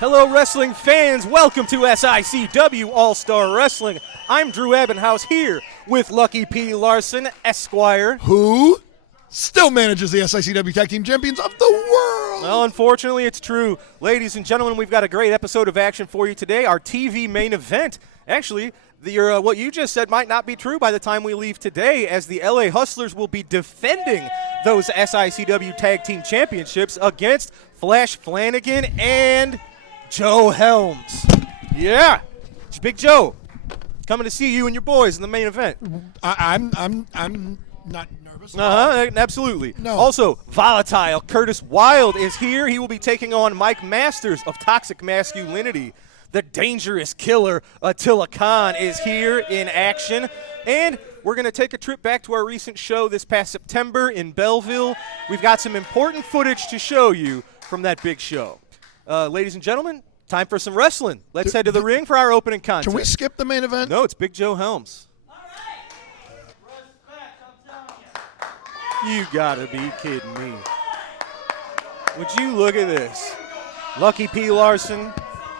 Hello, wrestling fans. Welcome to SICW All-Star Wrestling. I'm Drew Ebenhouse here with Lucky P. Larson, Esquire. Who still manages the SICW Tag Team Champions of the world. Well, unfortunately, it's true. Ladies and gentlemen, we've got a great episode of action for you today. Our TV main event. Actually, what you just said might not be true by the time we leave today, as the LA Hustlers will be defending those SICW Tag Team Championships against Flash Flanagan and Joe Helms. Yeah, it's Big Joe coming to see you and your boys in the main event. I'm not nervous. Absolutely. No. Also, volatile Curtis Wilde is here. He will be taking on Mike Masters of Toxic Masculinity. The dangerous killer Attila Khan is here in action. And we're going to take a trip back to our recent show this past September in Belleville. We've got some important footage to show you from that big show. Ladies and gentlemen, time for some wrestling. Let's head to the ring for our opening contest. Can we skip the main event? No, it's Big Joe Helms. All right. Respect, I'm telling you. You gotta be kidding me. Would you look at this? Lucky P. Larson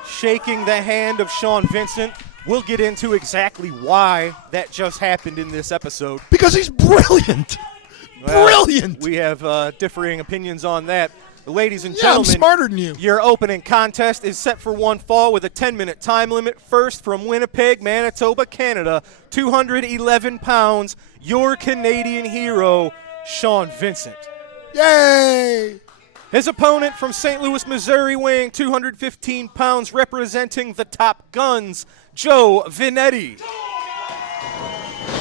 shaking the hand of Sean Vincent. We'll get into exactly why that just happened in this episode. Because he's brilliant. Brilliant. We have differing opinions on that. Ladies and I'm gentlemen, smarter than you. Your opening contest is set for one fall with a 10-minute time limit. First, from Winnipeg, Manitoba, Canada, 211 pounds, your Canadian hero, Sean Vincent. Yay! His opponent from St. Louis, Missouri, weighing 215 pounds, representing the Top Guns, Jovenetti.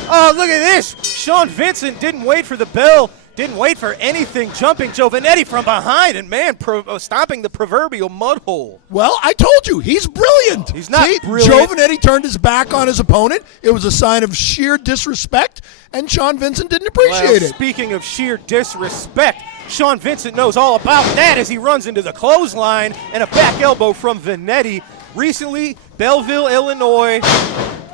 Oh, look at this. Sean Vincent didn't wait for the bell. Didn't wait for anything, jumping Jovenetti from behind, and man, stomping the proverbial mud hole. Well, I told you, he's brilliant. He's not brilliant. Jovenetti turned his back on his opponent. It was a sign of sheer disrespect, and Sean Vincent didn't appreciate it. Speaking of sheer disrespect, Sean Vincent knows all about that as he runs into the clothesline and a back elbow from Venetti. Recently, Belleville, Illinois.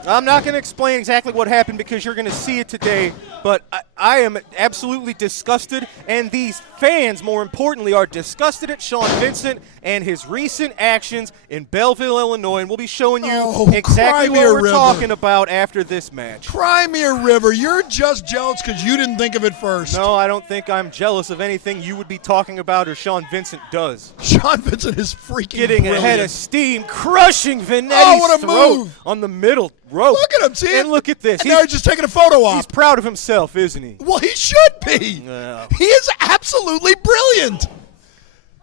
I'm not going to explain exactly what happened because you're going to see it today, but I am absolutely disgusted, and these fans, more importantly, are disgusted at Sean Vincent and his recent actions in Belleville, Illinois, and we'll be showing you exactly what we're talking about after this match. Cry me a river. You're just jealous because you didn't think of it first. No, I don't think I'm jealous of anything you would be talking about or Sean Vincent does. Sean Vincent is freaking getting brilliant. ahead of steam, crushing Venetti's throat move. on the middle rope. Look at him, see? And look at this. And now he's just taking a photo op. He's proud of himself, isn't he? Well, he should be. No. He is absolutely brilliant.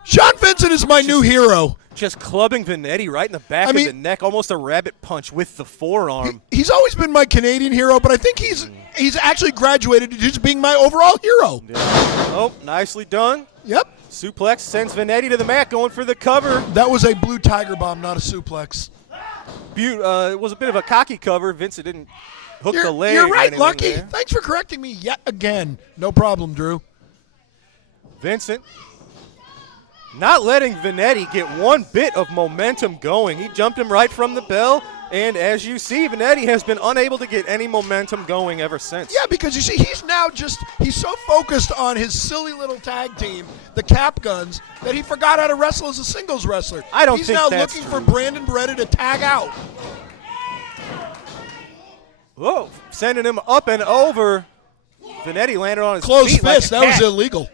Sean Vincent is my new hero. Just clubbing Venetti right in the back of the neck, almost a rabbit punch with the forearm. He's always been my Canadian hero, but I think he's actually graduated to just being my overall hero. Yeah. Oh, nicely done. Yep. Suplex sends Venetti to the mat, going for the cover. That was a blue tiger bomb, not a suplex. It was a bit of a cocky cover. Vincent didn't hook the leg. You're right, Lucky. There. Thanks for correcting me yet again. No problem, Drew. Vincent not letting Venetti get one bit of momentum going. He jumped him right from the bell, and as you see, Venetti has been unable to get any momentum going ever since. Yeah, because you see, he's so focused on his silly little tag team, the Cap Guns, that he forgot how to wrestle as a singles wrestler. I don't He's think now that's looking true. for Brandon Beretta to tag out. Whoa, sending him up and over. Venetti landed on his Closed feet fist, like a that cat. was illegal.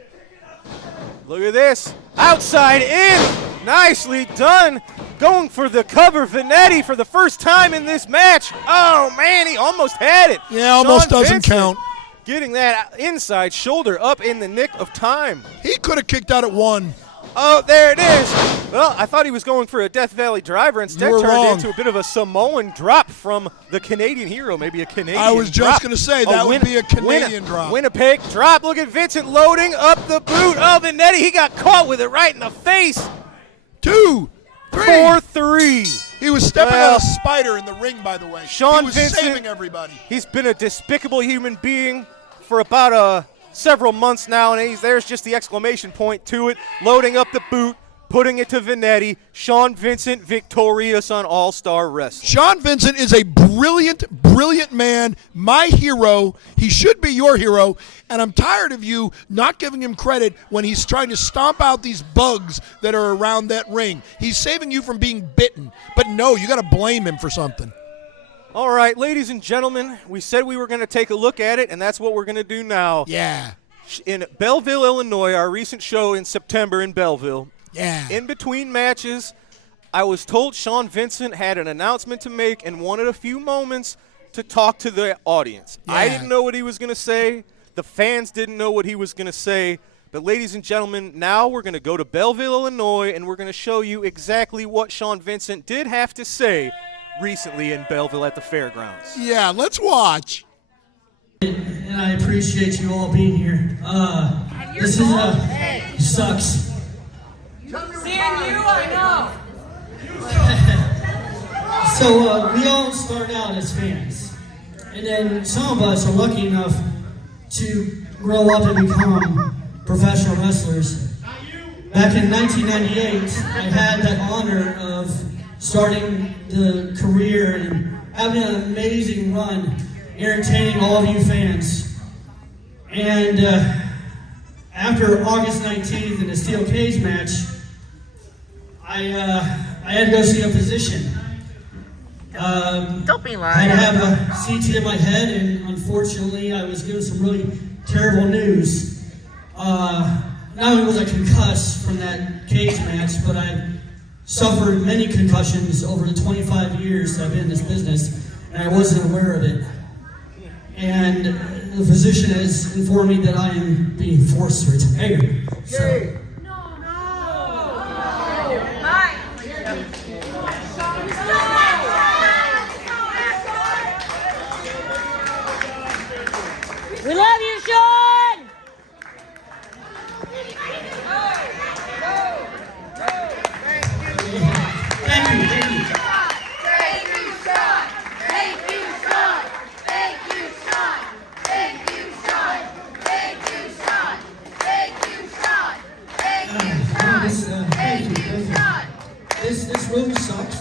Look at this. Outside in. Nicely done. Going for the cover. Venetti for the first time in this match. Oh, man, he almost had it. Yeah, almost Sean doesn't Vincent count. Getting that inside shoulder up in the nick of time. He could have kicked out at one. Oh, there it is. Well, I thought he was going for a Death Valley driver. Instead, You were turned wrong. into a bit of a Samoan drop from the Canadian hero. Maybe a Canadian I was just drop. going to say, that would be a Canadian drop. Winnipeg drop. Look at Vincent loading up the boot. Oh, Venetti, he got caught with it right in the face. 2, 3. 4-3. He was stepping on a spider in the ring, by the way. Sean he was Vincent, saving everybody. He's been a despicable human being for about several months now, and there's just the exclamation point to it. Loading up the boot. putting it to Venetti. Sean Vincent victorious on All-Star Wrestling. Sean Vincent is a brilliant, brilliant man, my hero. He should be your hero, and I'm tired of you not giving him credit when he's trying to stomp out these bugs that are around that ring. He's saving you from being bitten, but no, you got to blame him for something. All right, ladies and gentlemen, we said we were going to take a look at it, and that's what we're going to do now. Yeah. In Belleville, Illinois, our recent show in September in Belleville, Yeah. in between matches, I was told Sean Vincent had an announcement to make and wanted a few moments to talk to the audience. I Yeah. didn't know what he was going to say. The fans didn't know what he was going to say. But ladies and gentlemen, now we're going to go to Belleville, Illinois, and we're going to show you exactly what Sean Vincent did have to say recently in Belleville at the fairgrounds. Yeah, let's watch. And I appreciate you all being here. This is sucks. Seeing you, I know. So we all start out as fans, and then some of us are lucky enough to grow up and become professional wrestlers. Back in 1998, I had the honor of starting the career and having an amazing run, entertaining all of you fans. And after August 19th in the steel cage match, I had to go see a physician. Don't be I lying. had to have a CT in my head, and unfortunately, I was given some really terrible news. Not only was I concussed from that cage match, but I suffered many concussions over the 25 years I've been in this business, and I wasn't aware of it. And the physician has informed me that I am being forced to retire. So, We love you, Sean! This really sucks.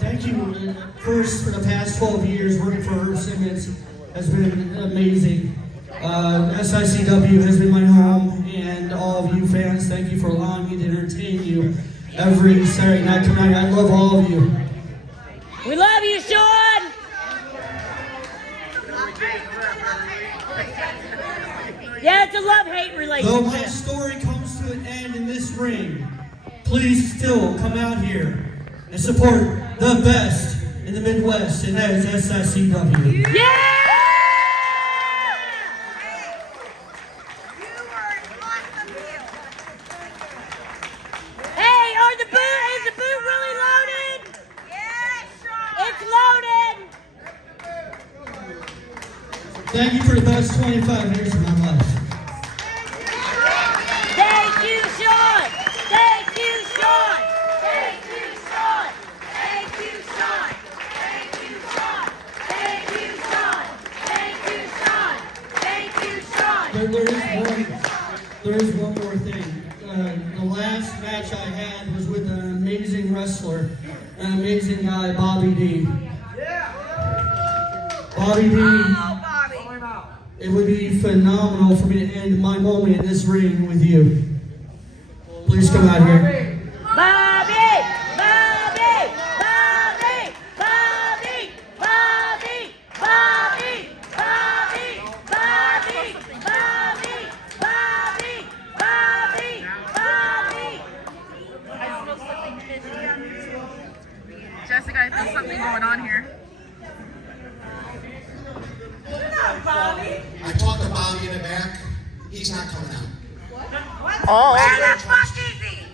Thank you. First, for the past 12 years, working for Herb Simmons has been amazing. SICW has been my home, and all of you fans, thank you for allowing me to entertain you every Saturday night tonight. I love all of you. We love you, Sean! Yeah, it's a love-hate Though relationship. my story comes to an end in this ring, please still come out here and support the best in the Midwest, and that is SICW. Yeah! Hey, is the boot really loaded? It's loaded! Thank you for the best 25 years of my life. Thank you, Sean! Thank you, Sean! Thank you, Sean! Thank you, Sean! Thank you, Sean! Thank you, Sean! Thank you, Sean! Thank you, Sean! There is one more thing. The last match I had was with an amazing wrestler, an amazing guy, Bobby D. Bobby D. It would be phenomenal for me to end my moment in this ring with you. Please come out here. Bobby! Bobby! Bobby! Bobby! Bobby! Bobby! Bobby! Bobby! Bobby! Bobby! Bobby! Bobby! I feel something fishy. Jessica, I feel something going on here. I talked to Bobby in the back. He's not coming out. Oh. Where the fuck is he?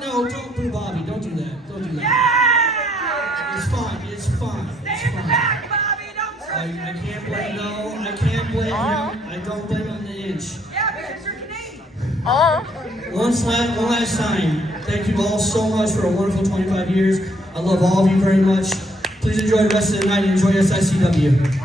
No, don't boo Bobby. Don't do that. Don't do that. It's fine. It's fine. It's fine. Bobby, don't I can't blame I can't blame him. I don't blame him an inch. Yeah, because you're Canadian. One last time. Thank you all so much for a wonderful 25 years. I love all of you very much. Please enjoy the rest of the night and enjoy SICW.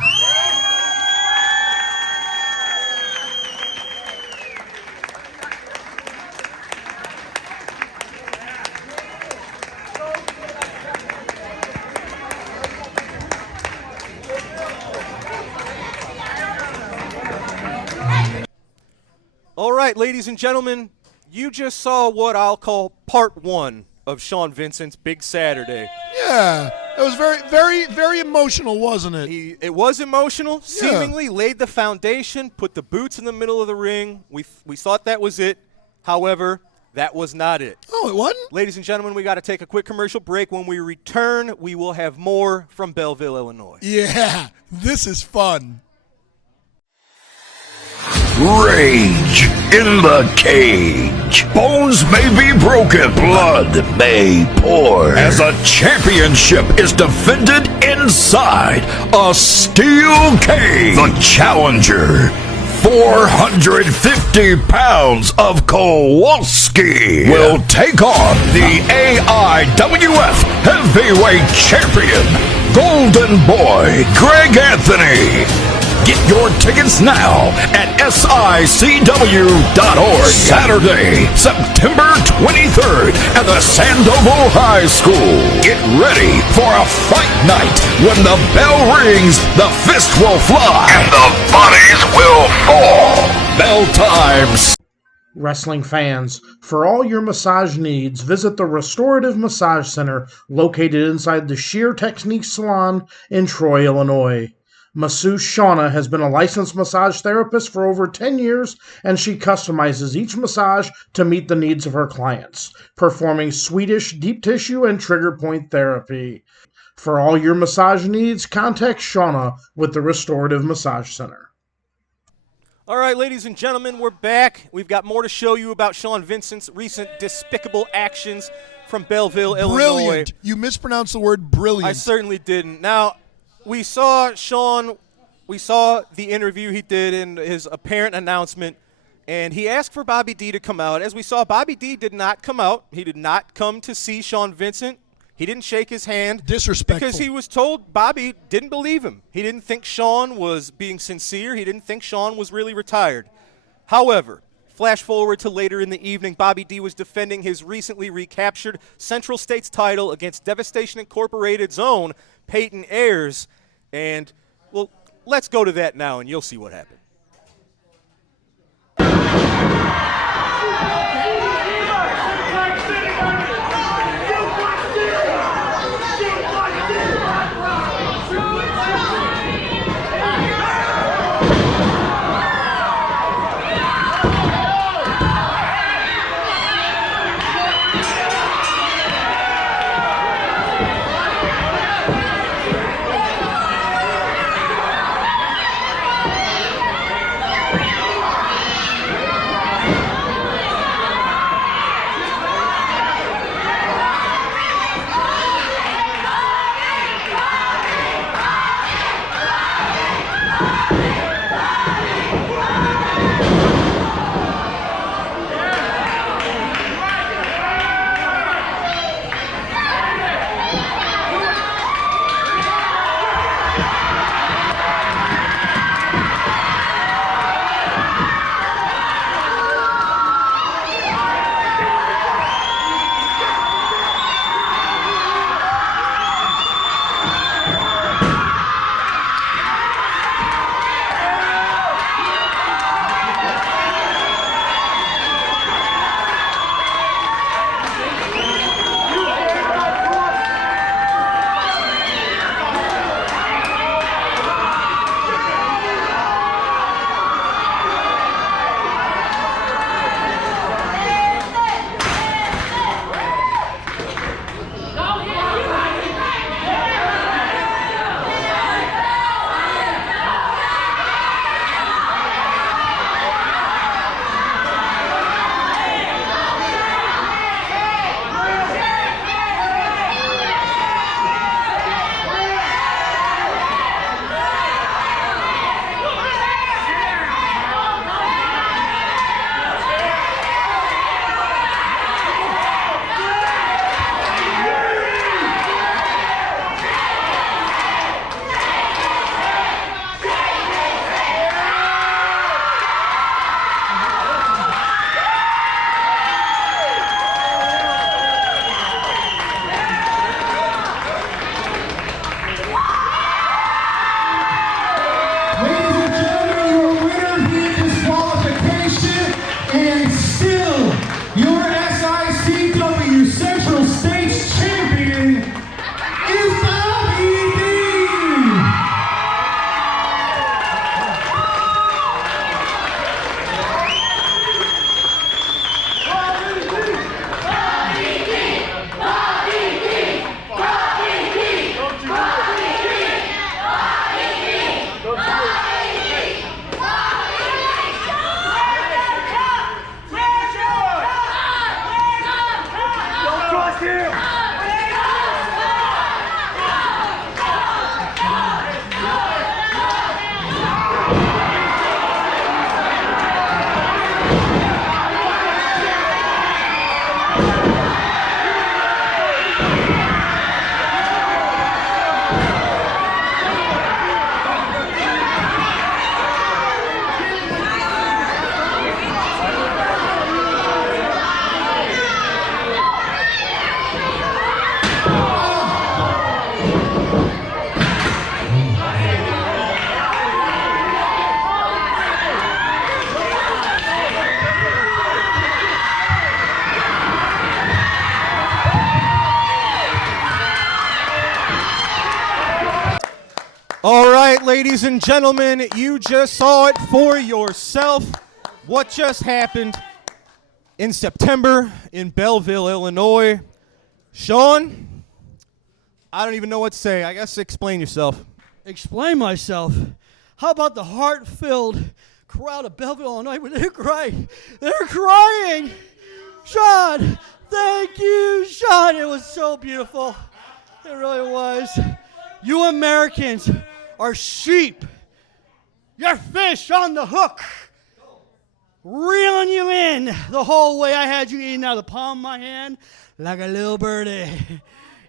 right, ladies and gentlemen, you just saw what I'll call part 1 of Sean Vincent's Big Saturday. Yeah, it was very, very, very emotional, wasn't it? It was emotional, seemingly laid the foundation, put the boots in the middle of the ring. We thought that was it. However, that was not it. Oh, it wasn't? Ladies and gentlemen, we got to take a quick commercial break. When we return, we will have more from Belleville, Illinois. Yeah, this is fun. Rage in the cage. Bones may be broken, blood may pour, as a championship is defended inside a steel cage. The challenger, 450 pounds of Kowalski, will take on the AIWF heavyweight champion, Golden Boy Greg Anthony. Get your tickets now at SICW.org. Saturday, September 23rd at the Sandoval High School. Get ready for a fight night. When the bell rings, the fist will fly and the bodies will fall. Bell times. Wrestling fans, for all your massage needs, visit the Restorative Massage Center located inside the Sheer Technique Salon in Troy, Illinois. Masseuse Shauna has been a licensed massage therapist for over 10 years, and she customizes each massage to meet the needs of her clients, performing Swedish deep tissue and trigger point therapy. For all your massage needs, contact Shauna with the Restorative Massage Center. All right, ladies and gentlemen, we're back. We've got more to show you about Sean Vincent's recent despicable actions from Belleville, Illinois. Brilliant. You mispronounced the word brilliant. I certainly didn't. Now, we saw the interview he did in his apparent announcement, and he asked for Bobby D to come out. As we saw, Bobby D did not come out. He did not come to see Sean Vincent. He didn't shake his hand. Disrespectful. Because he was told Bobby didn't believe him. He didn't think Sean was being sincere. He didn't think Sean was really retired. However, flash forward to later in the evening, Bobby D was defending his recently recaptured Central States title against Devastation Incorporated's own Peyton Ayers. And, well, let's go to that now, and you'll see what happened. right, ladies and gentlemen, you just saw it for yourself. What just happened in September in Belleville, Illinois. Sean, I don't even know what to say. I guess explain yourself. Explain myself. How about the heart-filled crowd of Belleville, Illinois? They're crying. They're crying. Sean, thank you, Sean. It was so beautiful. It really was. You Americans are sheep. You're fish on the hook. Reeling you in the whole way. I had you eating out of the palm of my hand like a little birdie.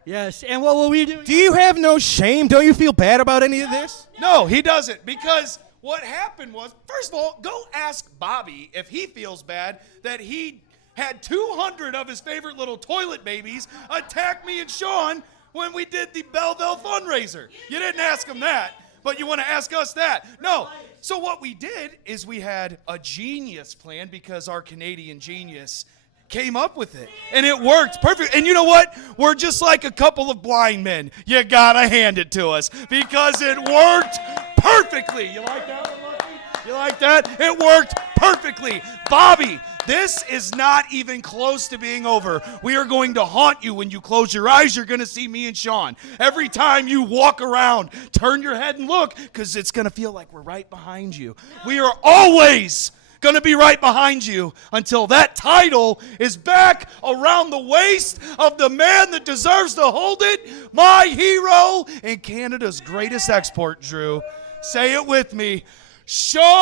Yes, and what will we do? Do you have no shame? Don't you feel bad about any of this? No, he doesn't, because what happened was, first of all, go ask Bobby if he feels bad that he had 200 of his favorite little toilet babies attack me and Sean when we did the Belleville fundraiser. You didn't ask him that, but you want to ask us that. No. So what we did is we had a genius plan, because our Canadian genius came up with it, and it worked perfect. And you know what? We're just like a couple of blind men. You gotta hand it to us, because it worked perfectly. You like that one, Lucky? You like that? It worked perfectly. Bobby, this is not even close to being over. We are going to haunt you. When you close your eyes, you're going to see me and Sean. Every time you walk around, turn your head and look, because it's going to feel like we're right behind you. We are always going to be right behind you until that title is back around the waist of the man that deserves to hold it, my hero and Canada's greatest export, Drew. Say it with me. Sean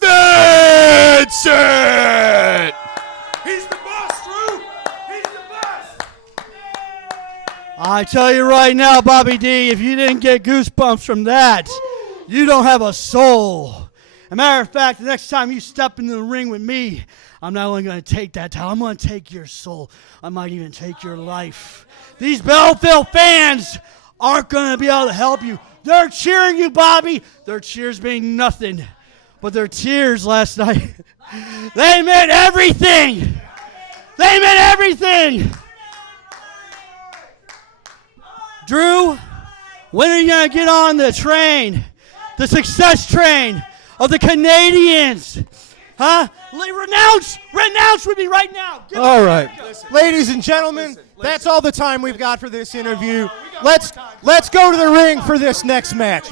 Vincent! He's the best, Drew! He's the best! I tell you right now, Bobby D, if you didn't get goosebumps from that, you don't have a soul. As a matter of fact, the next time you step into the ring with me, I'm not only going to take that title, I'm going to take your soul. I might even take your life. These Belleville fans aren't going to be able to help you. They're cheering you, Bobby. Their cheers mean nothing. But their tears last night, they meant everything. They meant everything. Drew, when are you going to get on the train, the success train of the Canadians? Huh? Renounce with me right now. All right. Ladies and gentlemen, that's all the time we've got for this interview. Let's go to the ring for this next match.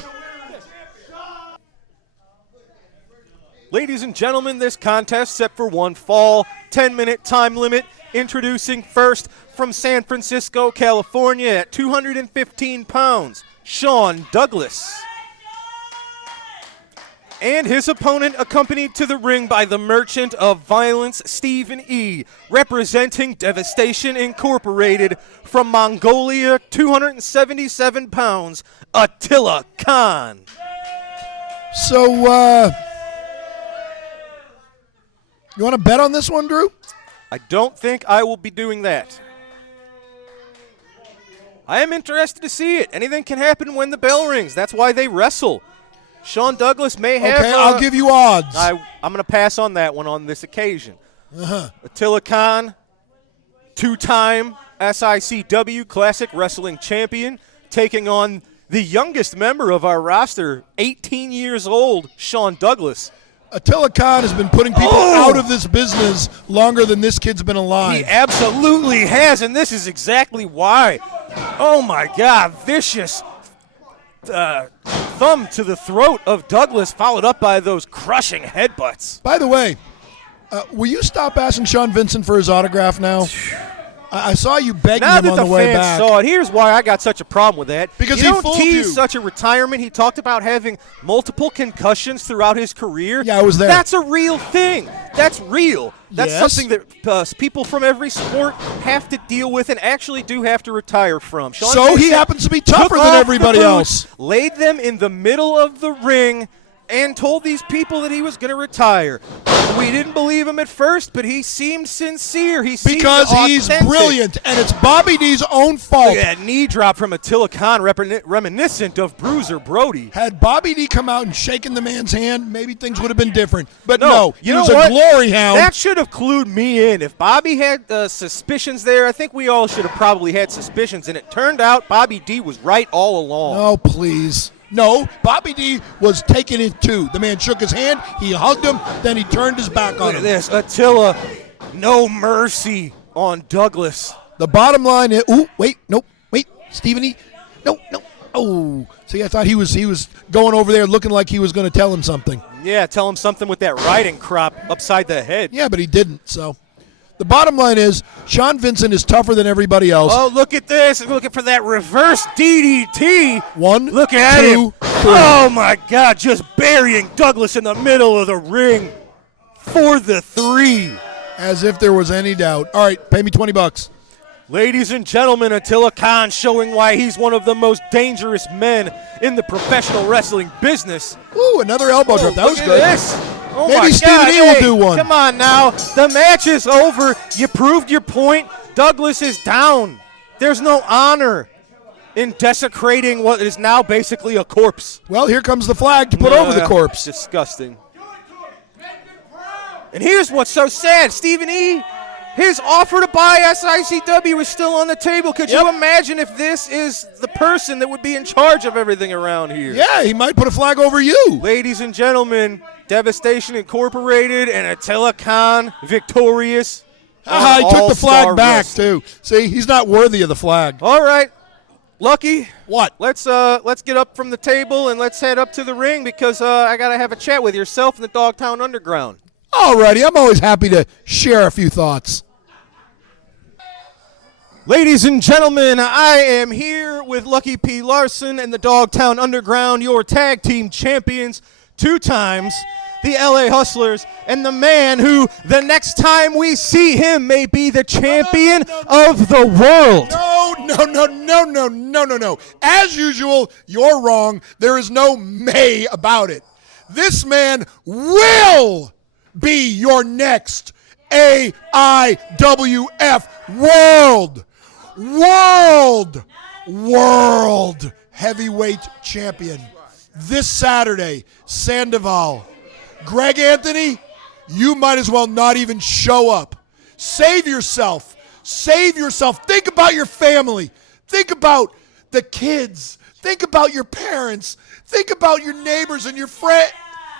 Ladies and gentlemen, this contest set for one fall, 10-minute time limit. Introducing first from San Francisco, California at 215 pounds, Sean Douglas. And his opponent accompanied to the ring by the Merchant of Violence, Stephen E., representing Devastation Incorporated from Mongolia, 277 pounds, Attila Khan. So, you want to bet on this one, Drew? I don't think I will be doing that. I am interested to see it. Anything can happen when the bell rings. That's why they wrestle. Sean Douglas may have... Okay, I'll give you odds. I'm going to pass on that one on this occasion. Attila Khan, two-time SICW Classic Wrestling Champion, taking on the youngest member of our roster, 18 years old, Sean Douglas. Attila Khan has been putting people out of this business longer than this kid's been alive. He absolutely has, and this is exactly why. Oh, my God. Vicious thumb to the throat of Douglas, followed up by those crushing headbutts. By the way, will you stop asking Sean Vincent for his autograph now? I saw you begging him on the way back. Now that the fans saw it, here's why I got such a problem with that. Because you he don't fooled tease you. such a retirement. He talked about having multiple concussions throughout his career. Yeah, I was there. That's a real thing. That's real. That's Yes. something that people from every sport have to deal with and actually do have to retire from. So he happens to be tougher than everybody else. Laid them in the middle of the ring, and told these people that he was going to retire. We didn't believe him at first, but he seemed sincere. He seemed because he's authentic. brilliant, and it's Bobby D's own fault. Look at that knee drop from Attila Khan, reminiscent of Bruiser Brody. Had Bobby D come out and shaken the man's hand, maybe things would have been different. But no, he you know was what? a glory hound. That should have clued me in. If Bobby had suspicions there, I think we all should have probably had suspicions. And it turned out Bobby D was right all along. Oh, please. No, Bobby D was taking it too. The man shook his hand, he hugged him, then he turned his back on Look him. at this. Attila, no mercy on Douglas. The bottom line is, wait, Stephen E. No. Oh, see, I thought he was going over there looking like he was going to tell him something. Yeah, tell him something with that riding crop upside the head. Yeah, but he didn't, so. The bottom line is, Sean Vincent is tougher than everybody else. Oh, look at this. Looking for that reverse DDT. One, look at two, him. three. Oh, my God, just burying Douglas in the middle of the ring for the 3. As if there was any doubt. All right, pay me $20. Ladies and gentlemen, Attila Khan showing why he's one of the most dangerous men in the professional wrestling business. Ooh, another elbow drop. That was Look good. at this. Oh Maybe my Stephen God. E will Hey, do one. Come on now. The match is over. You proved your point. Douglas is down. There's no honor in desecrating what is now basically a corpse. Well, here comes the flag to put over the corpse. Disgusting. And here's what's so sad. Stephen E., his offer to buy SICW is still on the table. Could you imagine if this is the person that would be in charge of everything around here? Yeah, he might put a flag over you. Ladies and gentlemen, Devastation Incorporated and Attila Khan victorious. He took the flag back, wrestling. too. See, he's not worthy of the flag. All right. Lucky. What? Let's get up from the table and let's head up to the ring because I got to have a chat with yourself in the Dogtown Underground. All righty, I'm always happy to share a few thoughts. Ladies and gentlemen, I am here with Lucky P. Larson and the Dogtown Underground, your tag team champions 2 times, the LA Hustlers, and the man who, the next time we see him, may be the champion of the world. No. As usual, you're wrong. There is no may about it. This man will be your next AIWF World Heavyweight Champion. This Saturday, Sandoval. Greg Anthony, you might as well not even show up. Save yourself. Think about your family. Think about the kids. Think about your parents. Think about your neighbors and your friends.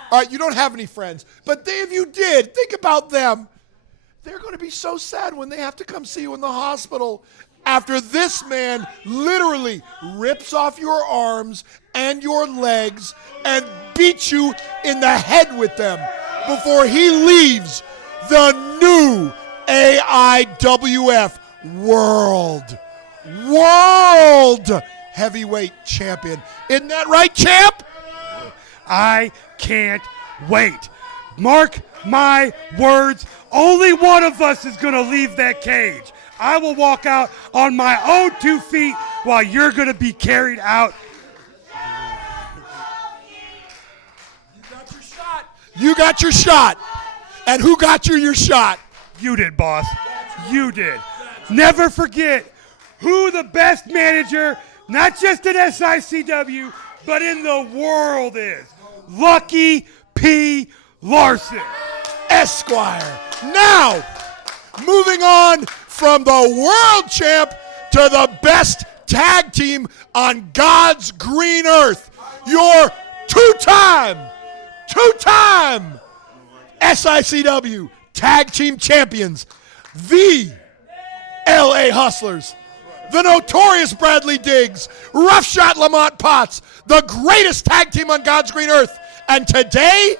All right, you don't have any friends, but if you did, think about them. They're going to be so sad when they have to come see you in the hospital after this man literally rips off your arms and your legs and beats you in the head with them before he leaves the new AIWF World Heavyweight Champion. Isn't that right, champ? I can't wait. Mark my words, only one of us is going to leave that cage. I will walk out on my own 2 feet while you're going to be carried out. You got your shot. And who got you your shot? You did, boss. You did. Never forget who the best manager, not just at SICW, but in the world is. Lucky P. Larson. Esquire. Now, moving on from the world champ to the best tag team on God's green earth. Your two-time SICW tag team champions, the LA Hustlers, the notorious Bradley Diggs, Roughshot Lamont Potts, the greatest tag team on God's green earth. And today,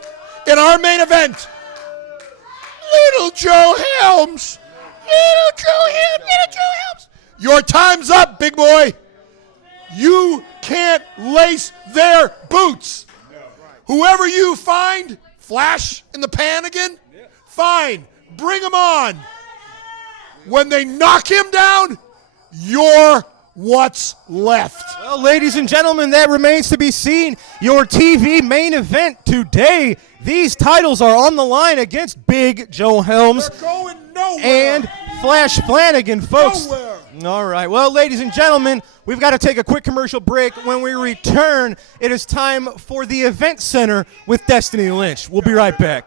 in our main event, Little Joe Helms. Your time's up, big boy. You can't lace their boots. Whoever you find, flash in the pan again? Fine, bring him on. When they knock him down, you're what's left. Well, ladies and gentlemen, that remains to be seen. Your TV main event today. These titles are on the line against Big Joe Helms They're going nowhere. and Flash Flanagan, folks. Nowhere. All right. Well, ladies and gentlemen, we've got to take a quick commercial break. When we return, it is time for the Event Center with Destiny Lynch. We'll be right back.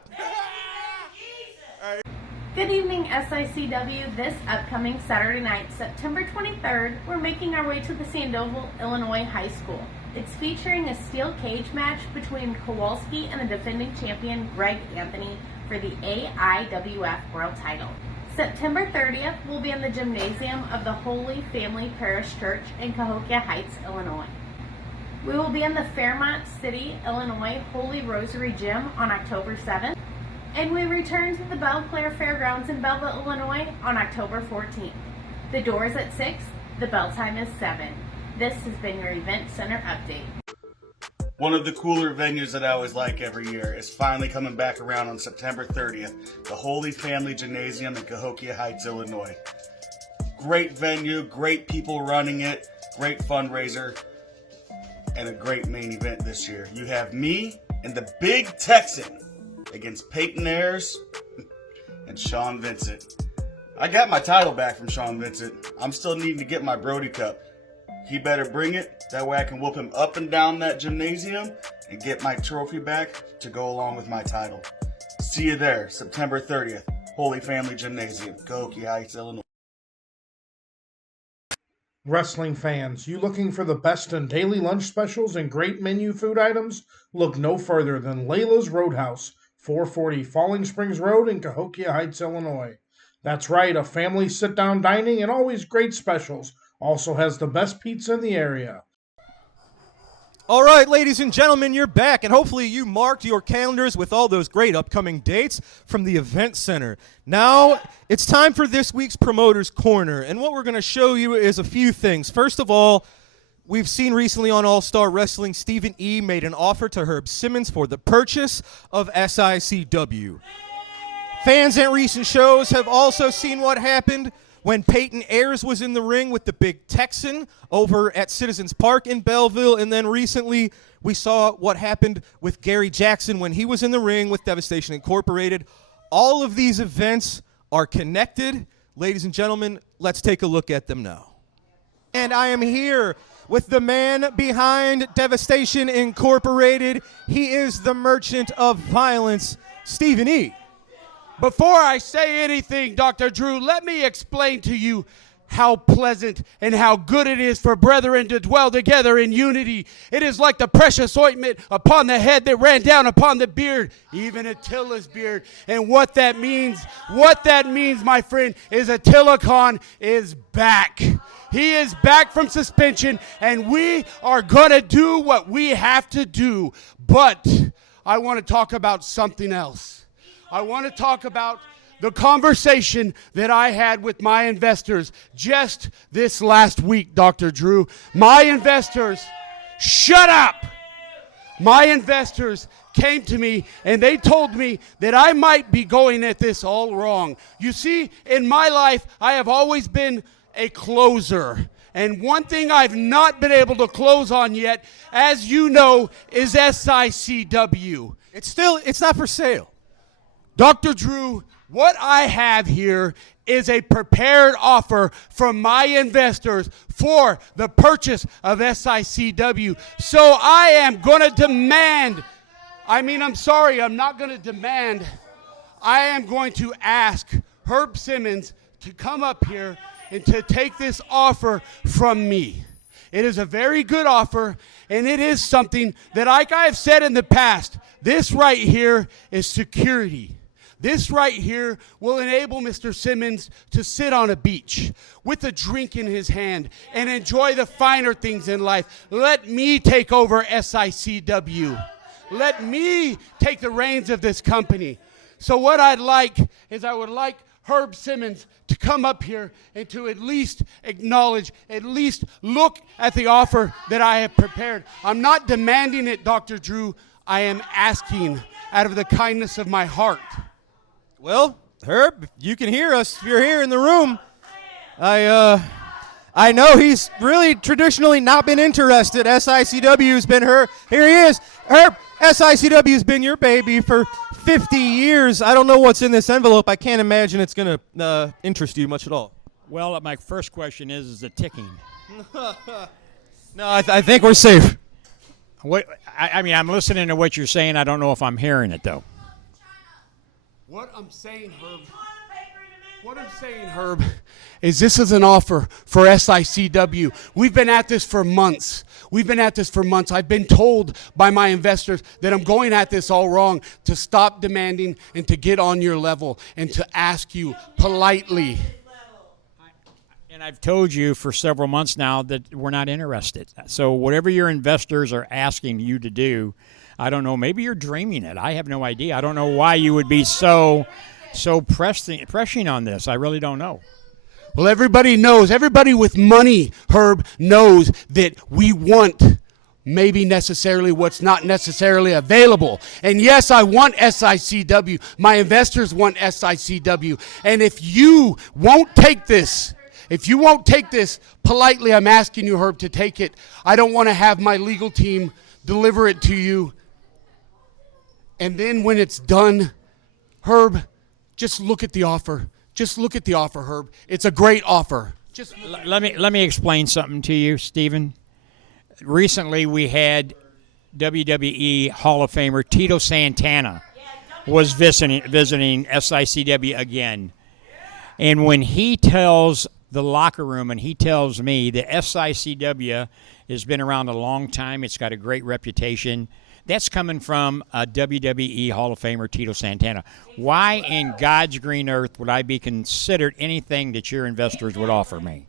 Good evening, SICW. This upcoming Saturday night, September 23rd, we're making our way to the Sandoval, Illinois High School. It's featuring a steel cage match between Kowalski and the defending champion Greg Anthony for the AIWF World Title. September 30th will be in the gymnasium of the Holy Family Parish Church in Cahokia Heights, Illinois. We will be in the Fairmont City, Illinois Holy Rosary Gym on October 7th. And we return to the Belle Claire Fairgrounds in Belleville, Illinois on October 14th. The door is at 6, the bell time is 7. This has been your Event Center update. One of the cooler venues that I always like every year is finally coming back around on September 30th, the Holy Family Gymnasium in Cahokia Heights, Illinois. Great venue, great people running it, great fundraiser, and a great main event this year. You have me and the Big Texan against Peyton, Ayers and Sean Vincent. I got my title back from Sean Vincent. I'm still needing to get my Brody Cup. He better bring it. That way I can whoop him up and down that gymnasium and get my trophy back to go along with my title. See you there, September 30th, Holy Family Gymnasium, Cahokia Heights, Illinois. Wrestling fans, you looking for the best in daily lunch specials and great menu food items? Look no further than Layla's Roadhouse, 440 Falling Springs Road in Cahokia Heights, Illinois. That's right, a family sit-down dining and always great specials. Also has the best pizza in the area. All right, ladies and gentlemen, you're back, and hopefully you marked your calendars with all those great upcoming dates from the Event Center. Now, it's time for this week's Promoter's Corner, and what we're going to show you is a few things. First of all, we've seen recently on All-Star Wrestling, Stephen E. made an offer to Herb Simmons for the purchase of SICW. Fans at recent shows have also seen what happened when Peyton Ayers was in the ring with the Big Texan over at Citizens Park in Belleville. And then recently we saw what happened with Gary Jackson when he was in the ring with Devastation Incorporated. All of these events are connected. Ladies and gentlemen, let's take a look at them now. And I am here with the man behind Devastation Incorporated. He is the merchant of violence, Stephen E. Before I say anything, Dr. Drew, let me explain to you how pleasant and how good it is for brethren to dwell together in unity. It is like the precious ointment upon the head that ran down upon the beard, even Attila's beard. And what that means, my friend, is Attila Khan is back. He is back from suspension, and we are going to do what we have to do. But I want to talk about something else. I want to talk about the conversation that I had with my investors just this last week, Dr. Drew. My investors, shut up! My investors came to me and they told me that I might be going at this all wrong. You see, in my life, I have always been a closer. And one thing I've not been able to close on yet, as you know, is SICW. It's not for sale. Dr. Drew, what I have here is a prepared offer from my investors for the purchase of SICW. So I am going to demand, I'm not going to demand. I am going to ask Herb Simmons to come up here and to take this offer from me. It is a very good offer, and it is something that, like I have said in the past, this right here is security. This right here will enable Mr. Simmons to sit on a beach with a drink in his hand and enjoy the finer things in life. Let me take over SICW. Let me take the reins of this company. So what I'd like is I would like Herb Simmons to come up here and to at least acknowledge, at least look at the offer that I have prepared. I'm not demanding it, Dr. Drew. I am asking out of the kindness of my heart. Well, Herb, you can hear us if you're here in the room. I I know he's really traditionally not been interested. SICW's been her. Here he is. Herb, SICW's been your baby for 50 years. I don't know what's in this envelope. I can't imagine it's going to interest you much at all. Well, my first question is the ticking. No, I think we're safe. I mean, I'm listening to what you're saying. I don't know if I'm hearing it, though. What I'm saying, Herb, is this is an offer for SICW. We've been at this for months. I've been told by my investors that I'm going at this all wrong, to stop demanding and to get on your level and to ask you politely. And I've told you for several months now that we're not interested. So whatever your investors are asking you to do, I don't know, maybe you're dreaming it. I have no idea. I don't know why you would be so pressing on this. I really don't know. Well, everybody knows, everybody with money, Herb, knows that we want maybe necessarily what's not necessarily available. And yes, I want SICW. My investors want SICW. And if you won't take this, politely, I'm asking you, Herb, to take it. I don't want to have my legal team deliver it to you. And then when it's done, Herb, just look at the offer. Just look at the offer, Herb. It's a great offer. Just let me explain something to you, Stephen. Recently, we had WWE Hall of Famer Tito Santana was visiting SICW again. And when he tells the locker room and he tells me that SICW has been around a long time, it's got a great reputation, that's coming from a WWE Hall of Famer, Tito Santana. Why in God's green earth would I be considered anything that your investors would offer me?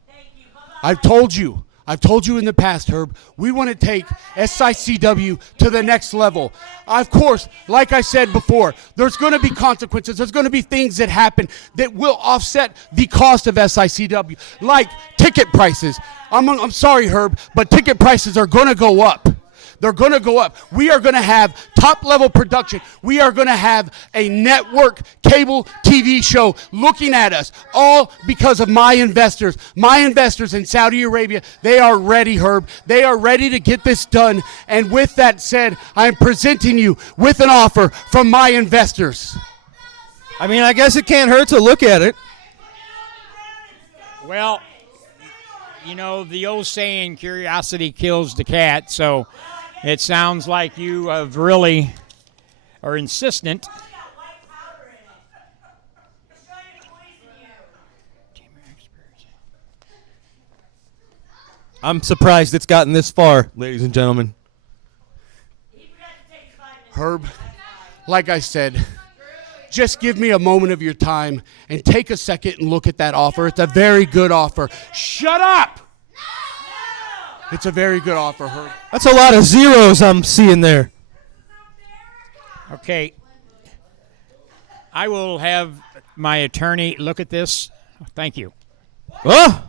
I've told you in the past, Herb, we want to take SICW to the next level. Of course, like I said before, there's going to be consequences. There's going to be things that happen that will offset the cost of SICW, like ticket prices. I'm sorry, Herb, but ticket prices are going to go up. They're going to go up. We are going to have top-level production. We are going to have a network cable TV show looking at us, all because of my investors. My investors in Saudi Arabia, they are ready, Herb. They are ready to get this done. And with that said, I am presenting you with an offer from my investors. I mean, I guess it can't hurt to look at it. Well, you know, the old saying, curiosity kills the cat, so it sounds like you have really are insistent. I'm surprised it's gotten this far, ladies and gentlemen. Herb, like I said, just give me a moment of your time and take a second and look at that offer. It's a very good offer. Shut up! It's a very good offer, Herb. That's a lot of zeros I'm seeing there. Okay. I will have my attorney look at this. Thank you. Oh!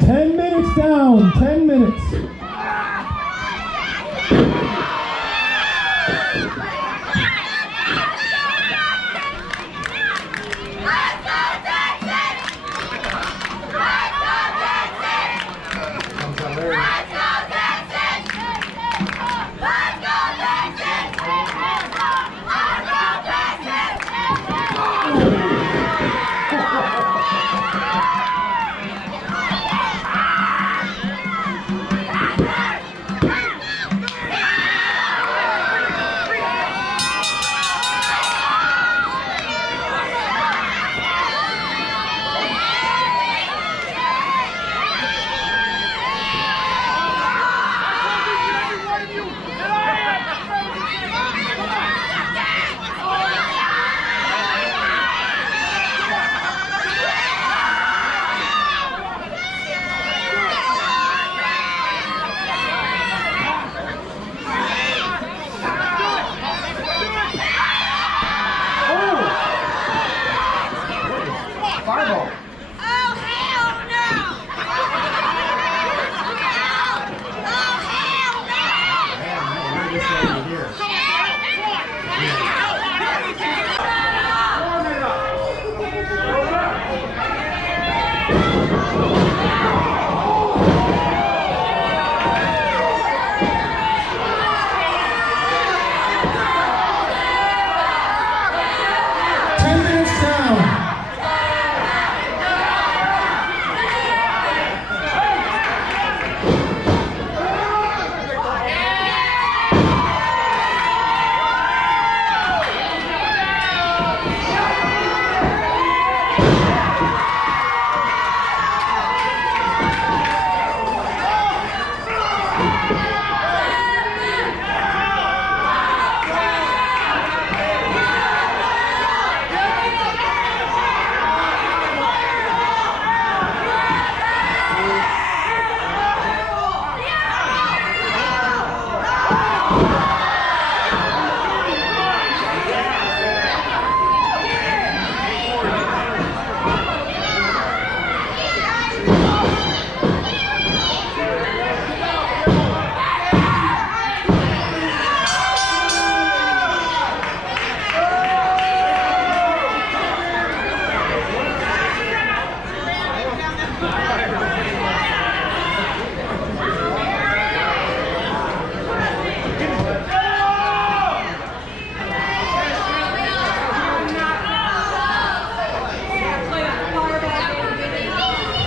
10 minutes down, 10 minutes.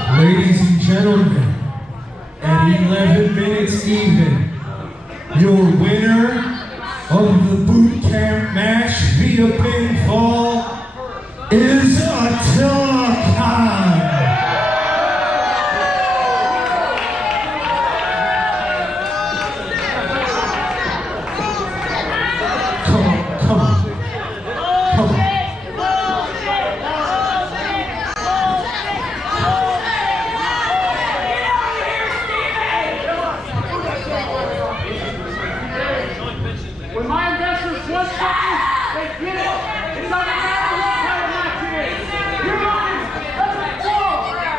Ladies and gentlemen, at 11 minutes even, your winner of the boot camp match via pinfall is Attila Khan. When my investors want something, they get it. It doesn't matter what kind of match it is. You're mine. Let's go.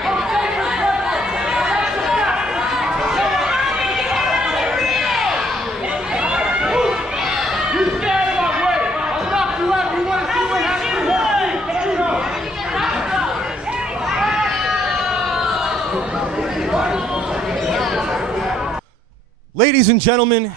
Don't take your breath. That's the best. You stand in my way. I'll knock you out. You want to see what happens? Ladies and gentlemen,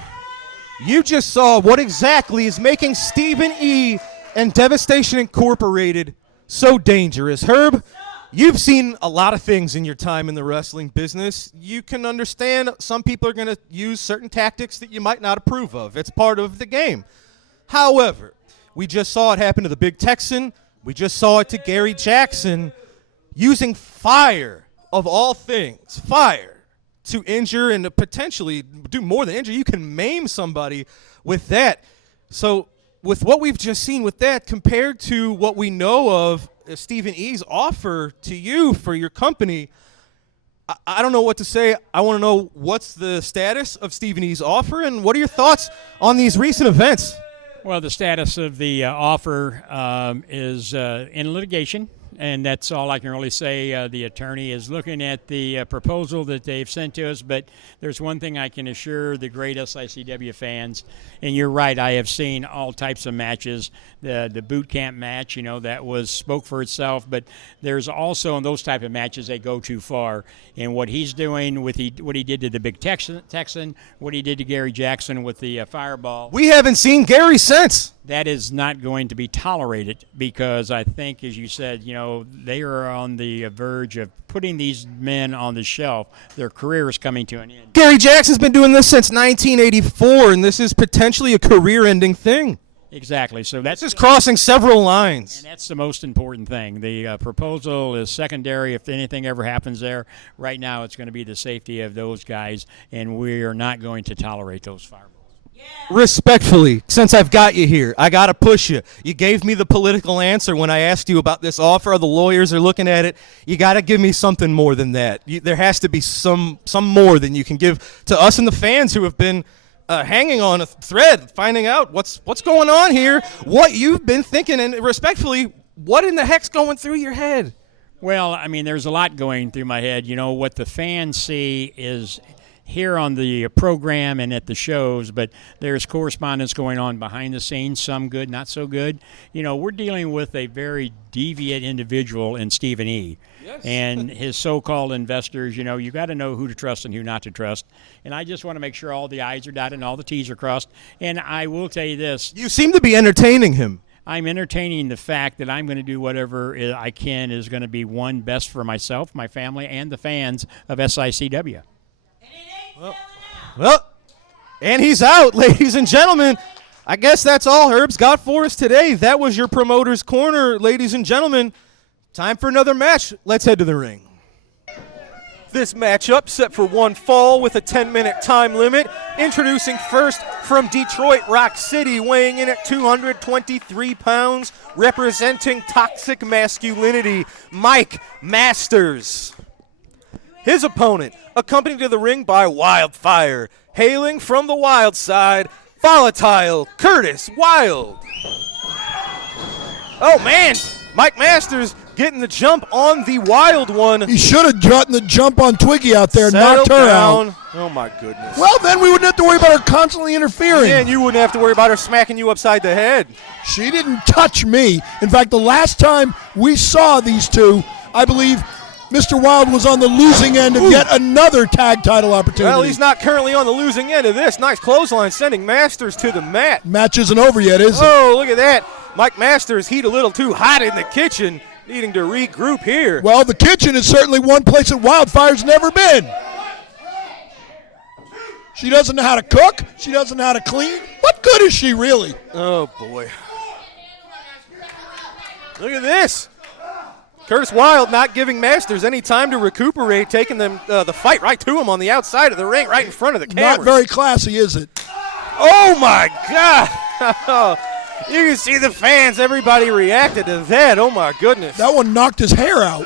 you just saw what exactly is making Stephen E. and Devastation Incorporated so dangerous. Herb, you've seen a lot of things in your time in the wrestling business. You can understand some people are going to use certain tactics that you might not approve of. It's part of the game. However, we just saw it happen to the Big Texan. We just saw it to Gary Jackson using fire, of all things, fire, to injure and to potentially do more than injure. You can maim somebody with that. So with what we've just seen with that compared to what we know of Stephen E.'s offer to you for your company, I don't know what to say. I want to know what's the status of Stephen E.'s offer and what are your thoughts on these recent events? Well, the status of the offer is in litigation. And that's all I can really say. The attorney is looking at the proposal that they've sent to us, but there's one thing I can assure the great SICW fans, and you're right, I have seen all types of matches. The boot camp match, that spoke for itself, but there's also in those type of matches they go too far. And what he's doing with what he did to the Big Texan, what he did to Gary Jackson with the fireball. We haven't seen Gary since. That is not going to be tolerated because I think, as you said, they are on the verge of putting these men on the shelf. Their career is coming to an end. Gary Jackson's been doing this since 1984, and this is potentially a career-ending thing. Exactly. So that's just crossing several lines. And that's the most important thing. The proposal is secondary. If anything ever happens there, right now it's going to be the safety of those guys, and we are not going to tolerate those fireballs. Respectfully, since I've got you here, I got to push you. You gave me the political answer when I asked you about this offer. The lawyers are looking at it. You got to give me something more than that. There has to be some more than you can give to us and the fans who have been hanging on a thread, finding out what's going on here, what you've been thinking, and respectfully, what in the heck's going through your head? Well, I mean, there's a lot going through my head. What the fans see is here on the program and at the shows, but there's correspondence going on behind the scenes, some good, not so good. We're dealing with a very deviant individual in Stephen E. Yes. And his so-called investors. You got to know who to trust and who not to trust. And I just want to make sure all the I's are dotted and all the T's are crossed. And I will tell you this. You seem to be entertaining him. I'm entertaining the fact that I'm going to do whatever I can is going to be best for myself, my family, and the fans of SICW. Well, and he's out, ladies and gentlemen. I guess that's all Herb's got for us today. That was your Promoter's Corner, ladies and gentlemen. Time for another match. Let's head to the ring. This matchup set for one fall with a 10-minute time limit. Introducing first from Detroit Rock City, weighing in at 223 pounds, representing toxic masculinity, Mike Masters. His opponent, accompanied to the ring by Wildfire, hailing from the Wild side, Volatile Curtis Wilde. Oh, man, Mike Masters getting the jump on the Wild one. He should have gotten the jump on Twiggy out there and knocked her out. Oh, my goodness. Well, then we wouldn't have to worry about her constantly interfering. Yeah, and you wouldn't have to worry about her smacking you upside the head. She didn't touch me. In fact, the last time we saw these two, I believe Mr. Wilde was on the losing end of yet another tag title opportunity. Well, he's not currently on the losing end of this. Nice clothesline sending Masters to the mat. Match isn't over yet, is it? Oh, look at that. Mike Masters heat a little too hot in the kitchen. Needing to regroup here. Well, the kitchen is certainly one place that Wildfire's never been. She doesn't know how to cook. She doesn't know how to clean. What good is she really? Oh, boy. Look at this. Curtis Wilde not giving Masters any time to recuperate, taking them the fight right to him on the outside of the ring, right in front of the camera. Not very classy, is it? Oh, my God. You can see the fans. Everybody reacted to that. Oh, my goodness. That one knocked his hair out.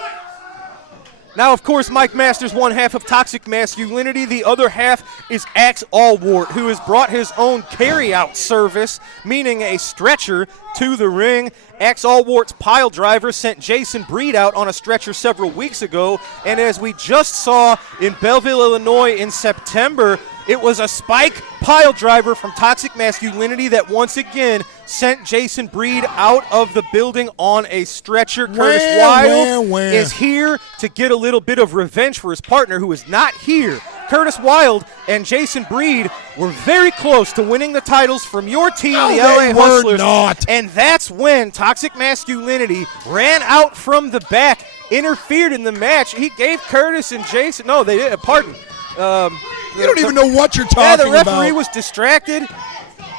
Now, of course, Mike Masters, one half of Toxic Masculinity. The other half is Axe Allwart, who has brought his own carry-out service, meaning a stretcher, to the ring. Axe Allwart's pile driver sent Jason Breed out on a stretcher several weeks ago, and as we just saw in Belleville, Illinois in September, it was a Spike pile driver from Toxic Masculinity that once again sent Jason Breed out of the building on a stretcher. Curtis Wilde is here to get a little bit of revenge for his partner who is not here. Curtis Wilde and Jason Breed were very close to winning the titles from your team, the LA Hustlers. Not. And that's when Toxic Masculinity ran out from the back, interfered in the match. He gave Curtis and Jason, no, they didn't, pardon. You don't even know what you're talking about. Yeah, the referee about. was distracted.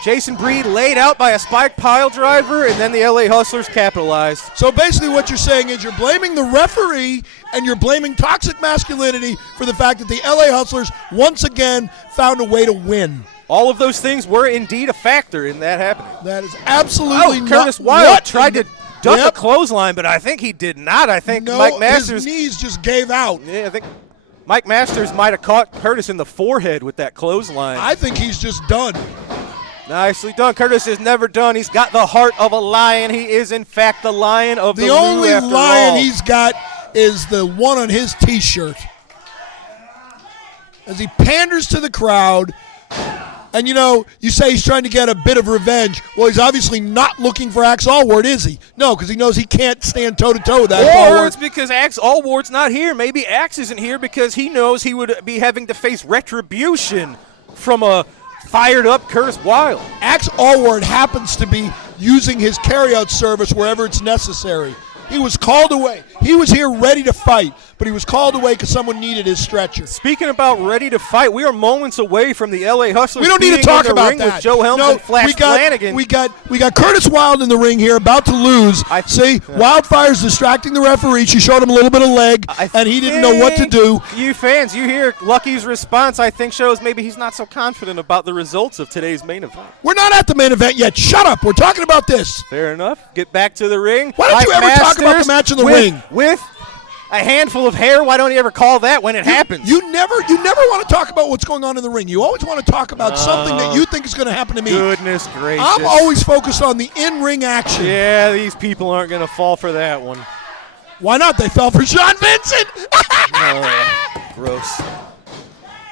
Jason Breed laid out by a Spike pile driver, and then the LA Hustlers capitalized. So basically what you're saying is you're blaming the referee and you're blaming Toxic Masculinity for the fact that the LA Hustlers once again found a way to win. All of those things were indeed a factor in that happening. That is absolutely not. Curtis Wilde tried to duck a clothesline, but I think he did not. I think Mike Masters. His knees just gave out. Yeah, I think Mike Masters might have caught Curtis in the forehead with that clothesline. I think he's just done. Nicely done. Curtis is never done. He's got the heart of a lion. He is, in fact, the lion of the only after lion all. he's got is the one on his T-shirt. As he panders to the crowd. And, you know, you say he's trying to get a bit of revenge. Well, he's obviously not looking for Axe Allwart, is he? No, because he knows he can't stand toe-to-toe with Axe Or Allwart. it's because Axe Allwart's not here. Maybe Axe isn't here because he knows he would be having to face retribution from a fired-up Curtis Wilde. Axe Allwart happens to be using his carryout service wherever it's necessary. He was called away. He was here ready to fight, but he was called away because someone needed his stretcher. Speaking about ready to fight, we are moments away from the LA Hustlers. We don't need to being talk in the about ring that. with Joe Helms and Flash Flanagan. We got Curtis Wilde in the ring here, about to lose. See, Wildfire's distracting the referee. She showed him a little bit of leg, and he didn't know what to do. You fans, you hear Lucky's response, I think, shows maybe he's not so confident about the results of today's main event. We're not at the main event yet. Shut up. We're talking about this. Fair enough. Get back to the ring. Why don't you ever talk about the match in the ring? With a handful of hair, why don't you ever call that when it happens? You never want to talk about what's going on in the ring. You always want to talk about something that you think is going to happen to me. Goodness gracious. I'm always focused on the in-ring action. Yeah, these people aren't going to fall for that one. Why not? They fell for Sean Vincent. Gross.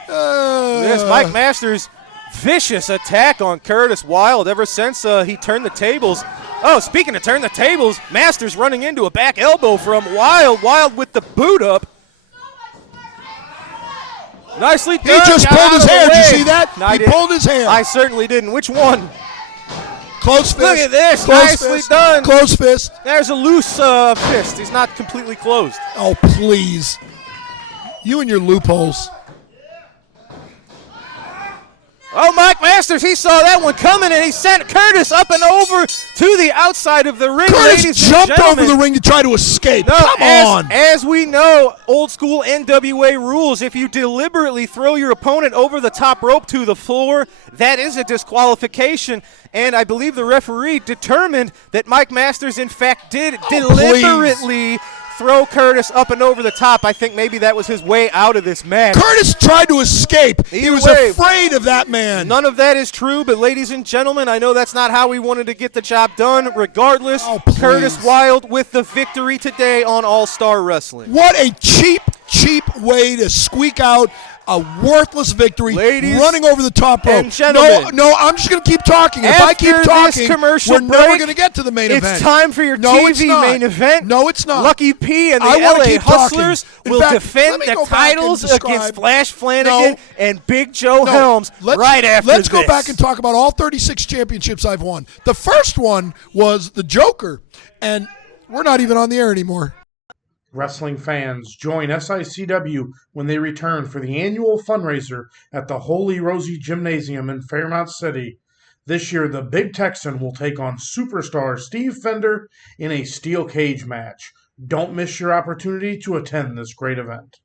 This Mike Masters' vicious attack on Curtis Wilde ever since he turned the tables. Oh, speaking of turn the tables, Masters running into a back elbow from Wilde. Wilde with the boot up. Nicely done. He just pulled his hair. Did you see that? No, he pulled his hair. I certainly didn't. Which one? Close fist. Look at this. Close Nicely fist. done. Close fist. There's a loose fist. He's not completely closed. Oh, please. You and your loopholes. Oh, Mike Masters, he saw that one coming, and he sent Curtis up and over to the outside of the ring. Curtis jumped over the ring to try to escape. No, Come on. As we know, old school NWA rules, if you deliberately throw your opponent over the top rope to the floor, that is a disqualification. And I believe the referee determined that Mike Masters, in fact, did deliberately throw Curtis up and over the top. I think maybe that was his way out of this match. Curtis tried to escape. He was afraid of that man. None of that is true, but ladies and gentlemen, I know that's not how we wanted to get the job done. Regardless, Curtis Wilde with the victory today on All-Star Wrestling. What a cheap way to squeak out a worthless victory, ladies running over the top rope. And gentlemen, no, I'm just going to keep talking. If I keep talking, we're never going to get to the main event. It's time for your TV main event. No, it's not. Lucky P and the LA Hustlers will defend the titles against Flash Flanagan and Big Joe Helms right after Let's this. go back and talk about all 36 championships I've won. The first one was the Joker, and We're not even on the air anymore. Wrestling fans, join SICW when they return for the annual fundraiser at the Holy Rosie Gymnasium in Fairmount City. This year, the Big Texan will take on superstar Steve Fender in a steel cage match. Don't miss your opportunity to attend this great event.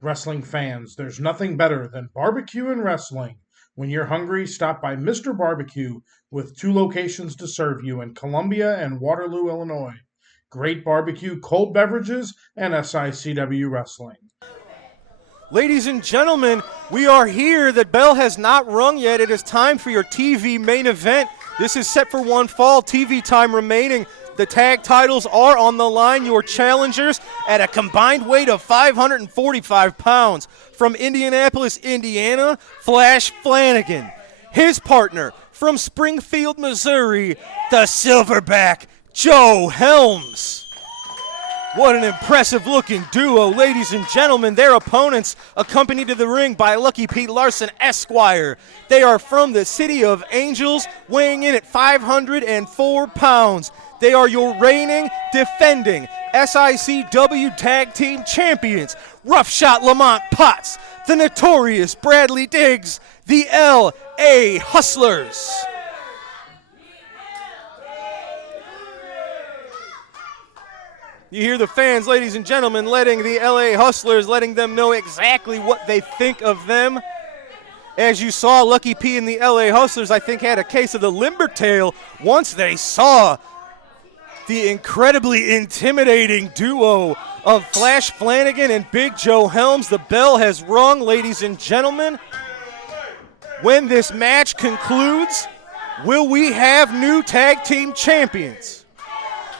Wrestling fans, there's nothing better than barbecue and wrestling. When you're hungry, stop by Mr. Barbecue with 2 locations to serve you in Columbia and Waterloo, Illinois. Great barbecue, cold beverages, and SICW wrestling. Ladies and gentlemen, we are here. The bell has not rung yet. It is time for your TV main event. This is set for one fall. TV time remaining. The tag titles are on the line. Your challengers at a combined weight of 545 pounds. From Indianapolis, Indiana, Flash Flanagan. His partner from Springfield, Missouri, the Silverback, Joe Helms. What an impressive-looking duo, ladies and gentlemen. Their opponents accompanied to the ring by Lucky Pete Larson, Esquire. They are from the City of Angels, weighing in at 504 pounds. They are your reigning, defending SICW Tag Team Champions. Rough Shot Lamont Potts, the notorious Bradley Diggs, the L.A. Hustlers. You hear the fans, ladies and gentlemen, letting the LA Hustlers, letting them know exactly what they think of them. As you saw, Lucky P and the LA Hustlers, I think, had a case of the limber tail once they saw the incredibly intimidating duo of Flash Flanagan and Big Joe Helms. The bell has rung, ladies and gentlemen. When this match concludes, will we have new tag team champions?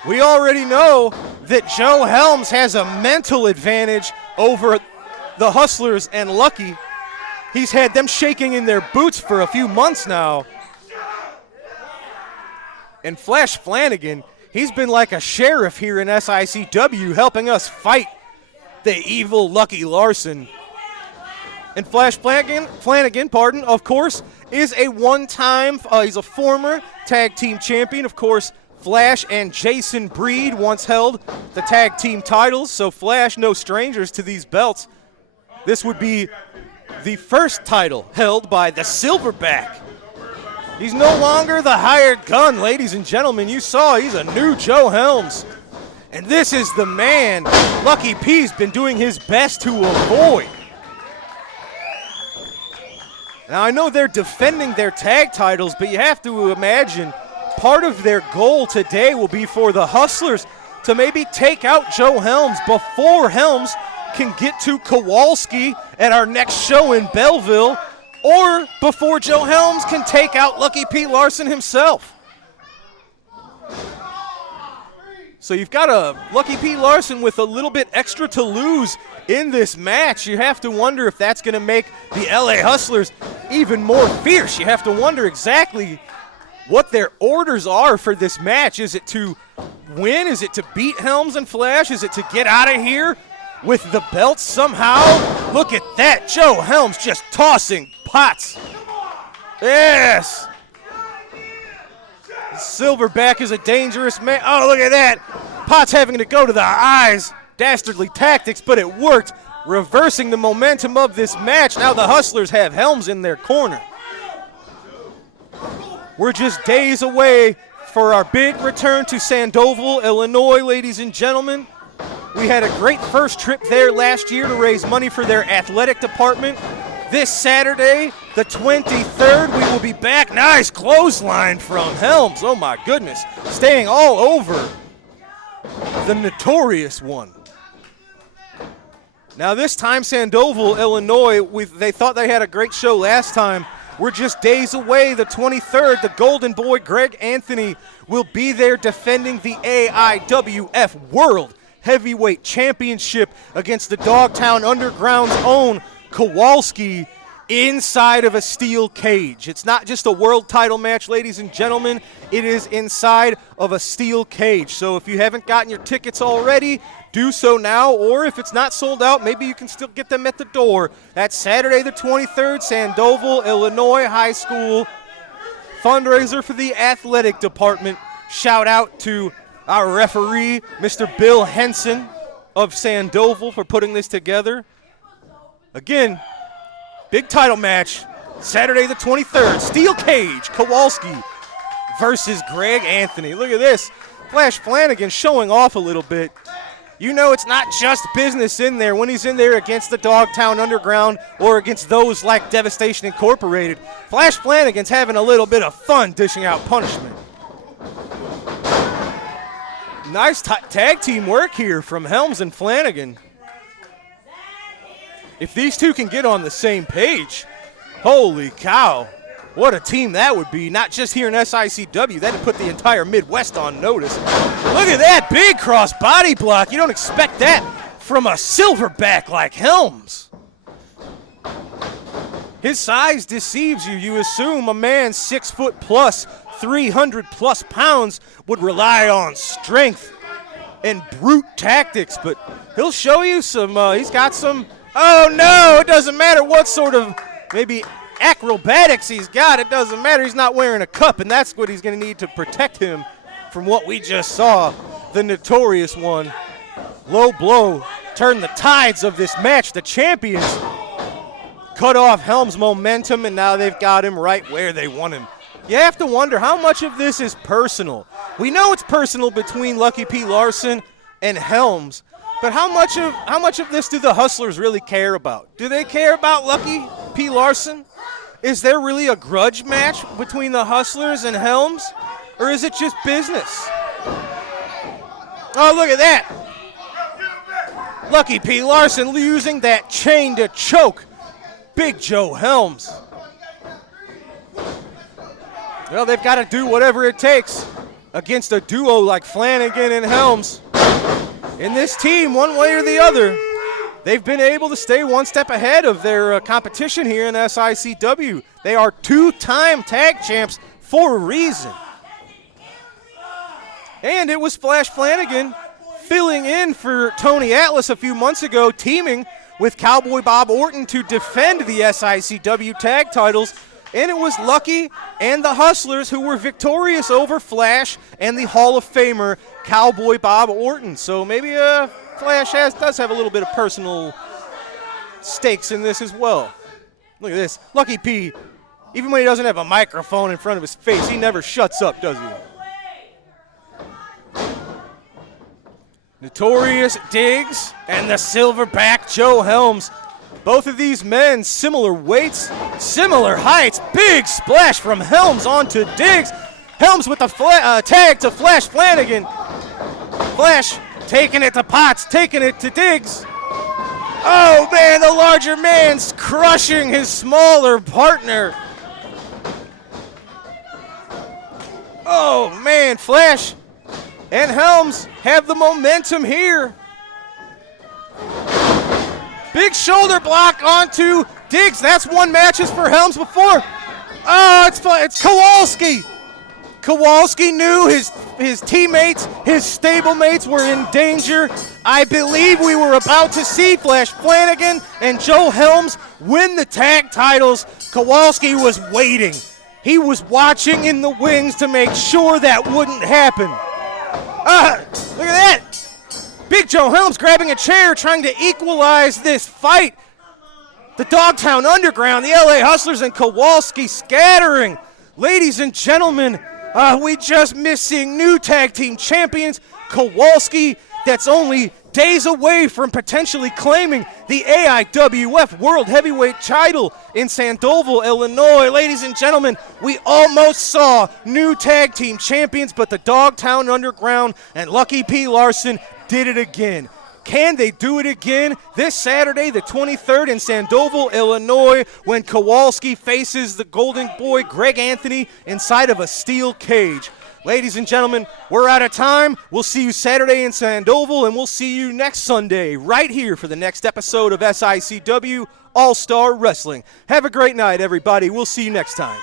We already know that Joe Helms has a mental advantage over the Hustlers and Lucky. He's had them shaking in their boots for a few months now. And Flash Flanagan, he's been like a sheriff here in SICW, helping us fight the evil Lucky Larson. And Flash Flanagan, of course, is a one-time, he's a former tag team champion. Of course, Flash and Jason Breed once held the tag team titles, so Flash, no strangers to these belts. This would be the first title held by the Silverback. He's no longer the hired gun, ladies and gentlemen. You saw he's a new Joe Helms. And this is the man Lucky P's been doing his best to avoid. Now, I know they're defending their tag titles, but you have to imagine part of their goal today will be for the Hustlers to maybe take out Joe Helms before Helms can get to Kowalski at our next show in Belleville, or before Joe Helms can take out Lucky Pete Larson himself. So you've got a Lucky Pete Larson with a little bit extra to lose in this match. You have to wonder if that's going to make the LA Hustlers even more fierce. You have to wonder exactly what their orders are for this match. Is it to win? Is it to beat Helms and Flash? Is it to get out of here with the belt somehow? Look at that. Joe Helms just tossing pots. Yes. Silverback is a dangerous man. Oh, look at that. Potts having to go to the eyes. Dastardly tactics, but it worked. Reversing the momentum of this match. Now the Hustlers have Helms in their corner. We're just days away for our big return to Sandoval, Illinois, ladies and gentlemen. We had a great first trip there last year to raise money for their athletic department. This Saturday, the 23rd, we will be back. Nice clothesline from Helms. Oh, my goodness. Staying all over the notorious one. Now, this time, Sandoval, Illinois, they thought they had a great show last time. We're just days away. The 23rd, the Golden Boy, Greg Anthony, will be there defending the AIWF World Heavyweight Championship against the Dogtown Underground's own Kowalski inside of a steel cage. It's not just a world title match, ladies and gentlemen. It is inside of a steel cage. So if you haven't gotten your tickets already, do so now, or if it's not sold out, maybe you can still get them at the door. That's Saturday the 23rd, Sandoval, Illinois High School. Fundraiser for the athletic department. Shout out to our referee, Mr. Bill Henson of Sandoval, for putting this together. Again, big title match, Saturday the 23rd, steel cage, Kowalski versus Greg Anthony. Look at this, Flash Flanagan showing off a little bit. You know it's not just business in there when he's in there against the Dogtown Underground or against those like Devastation Incorporated. Flash Flanagan's having a little bit of fun dishing out punishment. Nice tag team work here from Helms and Flanagan. If these two can get on the same page, holy cow, what a team that would be. Not just here in SICW, that would put the entire Midwest on notice. Look at that big cross body block. You don't expect that from a silverback like Helms. His size deceives you. You assume a man 6 foot plus, 300 plus pounds would rely on strength and brute tactics, but he'll show you some, he's got some, oh no, it doesn't matter what sort of maybe acrobatics he's got, it doesn't matter, he's not wearing a cup, and that's what he's going to need to protect him from what we just saw. The notorious one, low blow, turned the tides of this match. The champions cut off Helms' momentum, and now they've got him right where they want him. You have to wonder how much of this is personal. We know it's personal between Lucky P. Larson and Helms, but how much of this do the Hustlers really care about? Do they care about Lucky P. Larson? Is there really a grudge match between the Hustlers and Helms? Or is it just business? Oh, look at that. Lucky P. Larson using that chain to choke Big Joe Helms. Well, they've got to do whatever it takes against a duo like Flanagan and Helms. In this team, one way or the other, they've been able to stay one step ahead of their competition here in SICW. They are two-time tag champs for a reason. And it was Flash Flanagan filling in for Tony Atlas a few months ago, teaming with Cowboy Bob Orton to defend the SICW tag titles. And it was Lucky and the Hustlers who were victorious over Flash and the Hall of Famer Cowboy Bob Orton. So maybe Flash does have a little bit of personal stakes in this as well. Look at this. Lucky P, even when he doesn't have a microphone in front of his face, he never shuts up, does he? Notorious Diggs and the silverback Joe Helms. Both of these men, similar weights, similar heights. Big splash from Helms onto Diggs. Helms with the tag to Flash Flanagan. Flash taking it to Potts, taking it to Diggs. Oh man, the larger man's crushing his smaller partner. Oh man, Flash and Helms have the momentum here. Big shoulder block onto Diggs. That's won matches for Helms before. Oh, it's Kowalski. Kowalski knew his teammates, his stablemates were in danger. I believe we were about to see Flash Flanagan and Joe Helms win the tag titles. Kowalski was waiting. He was watching in the wings to make sure that wouldn't happen. Look at that. Big Joe Helms grabbing a chair, trying to equalize this fight. The Dogtown Underground, the LA Hustlers, and Kowalski scattering. Ladies and gentlemen, we just missed seeing new tag team champions. Kowalski, that's only days away from potentially claiming the AIWF World Heavyweight title in Sandoval, Illinois. Ladies and gentlemen, we almost saw new tag team champions, but the Dogtown Underground and Lucky P. Larson did it again. Can they do it again this Saturday, the 23rd in Sandoval, Illinois, when Kowalski faces the Golden Boy Greg Anthony inside of a steel cage? Ladies and gentlemen, we're out of time. We'll see you Saturday in Sandoval, and we'll see you next Sunday right here for the next episode of SICW All-Star Wrestling. Have a great night, everybody. We'll see you next time.